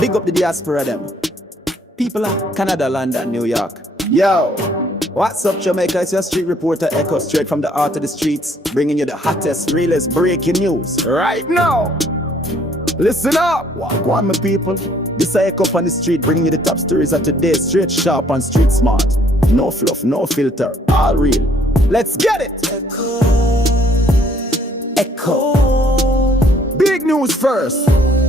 Big up the diaspora them. People of Canada, London, New York. Yo, what's up Jamaica? It's your street reporter Echo, straight from the heart of the streets, bringing you the hottest, realest breaking news right now. Listen up, walk on my people. This is Echo on the street, bringing you the top stories of today, straight sharp and street smart. No fluff, no filter, all real. Let's get it. Echo. Big news first.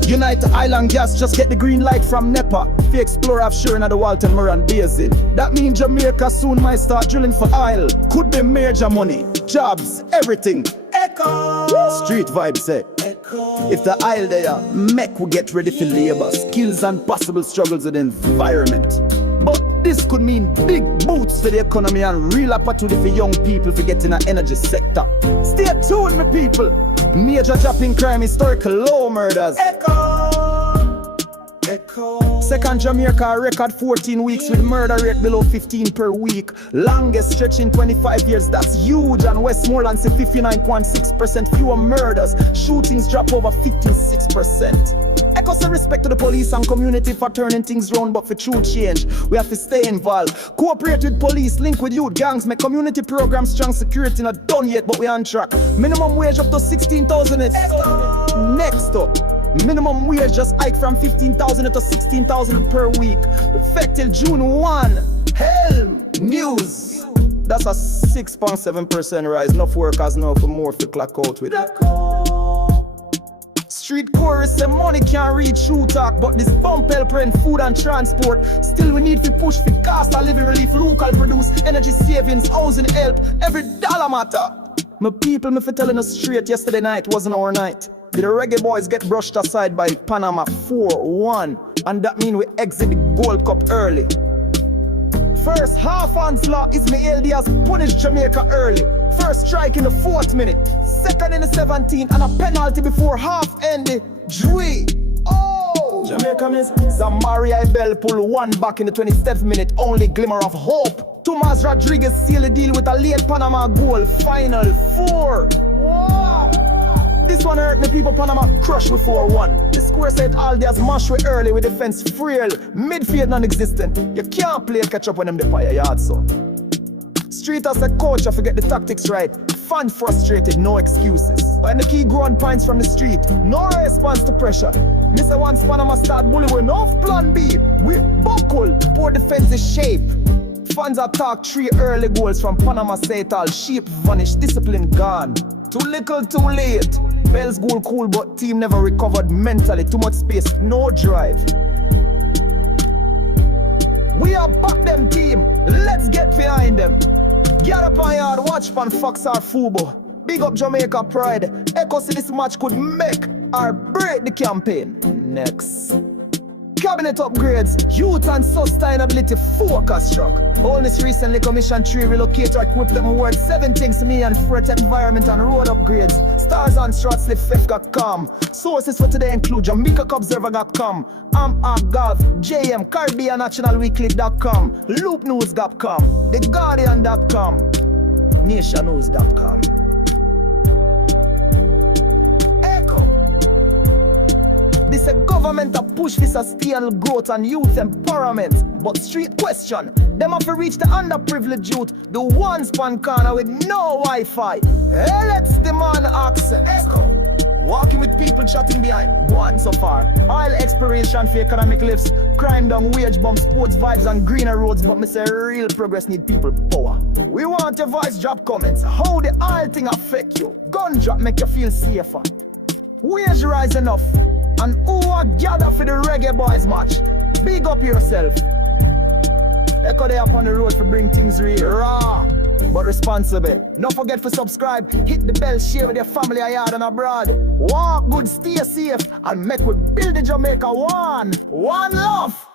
United Island Gas just get the green light from NEPA to explore offshore in the Walton Moran Basin. That means Jamaica soon might start drilling for oil. Could be major money, jobs, everything. Echo. Street vibes say. Echo. If the oil there, make we get ready for labor, skills and possible struggles with the environment. But this could mean big boots for the economy and real opportunity for young people to get in the energy sector. Stay tuned, my people. Major drop in crime, historical low murders. Echo. Echo. Second Jamaica record 14 weeks with murder rate below 15 per week. Longest stretch in 25 years, that's huge. And Westmoreland say 59.6% fewer murders. Shootings drop over 56%. Echo say respect to the police and community for turning things round, but for true change, we have to stay involved. Cooperate with police, link with youth gangs, make community programs strong. Security not done yet, but we on track. Minimum wage up to 16,000. Next up, minimum wage just hike from 15,000 to 16,000 per week. Effective June 1. Helm News. That's a 6.7% rise. Enough workers now for more to clock out with. Street chorus say money can't reach true talk, but this bump help rent food and transport. Still we need to push for cost of living relief, local produce, energy savings, housing help. Every dollar matter. My people, me for telling us straight, yesterday night wasn't our night. The Reggae Boyz get brushed aside by Panama 4-1, and that mean we exit the Gold Cup early. First half onslaught is me LDS punish Jamaica early. First strike in the 4th minute, second in the 17th, and a penalty before half ended. Dre. Oh! Jamaica miss. Zamaria Bell pull one back in the 27th minute, only glimmer of hope. Tomas Rodriguez seal the deal with a late Panama goal. Final 4. Wow! This one hurt me, people. Panama crush with 4-1. The score said Aldia's mash with early with defense frail. Midfield non-existent. You can't play catch up when them the fire yard so. Street as a coach, I forget the tactics right. Fan frustrated, no excuses. When the key groan points from the street, no response to pressure. Mr. Once Panama start bully with no plan B. We buckle, poor defense is shape. Fans attack 3 early goals from Panama say it all. Sheep vanish, discipline gone. Too little, too late. Bell's goal cool, but team never recovered mentally. Too much space, no drive. We are back them team. Let's get behind them. Get up on yard, watch pan Fox or Fubo. Big up Jamaica pride. Echo see this match could make or break the campaign. Next. Cabinet upgrades, youth and sustainability focus struck. Only recently commissioned 3 relocator equipped them worth 7 things me and protect environment and road upgrades. Stars on StratSlip.com. Sources for today include JamaicaObserver.com, AmAgov, JM, Caribbean National Weekly.com, LoopNews.com, TheGuardian.com, NationNews.com. This a government a push for sustainable growth and youth empowerment. But street question, them have to reach the underprivileged youth, the ones pan corner with no Wi-Fi. Hey, let's demand accent. Echo. Walking with people chatting behind. One so far. Oil exploration for economic lifts, crime down, wage bump, sports vibes and greener roads. But me say real progress need people power. We want your voice drop comments. How the oil thing affect you? Gun drop make you feel safer. Wage rise enough. And who are gather for the Reggae Boyz match? Big up yourself. Echo they up on the road for bring things real. Raw, but responsible. Don't forget to subscribe, hit the bell, share with your family yard and abroad. Walk good, stay safe, and make we build the Jamaica one. One love.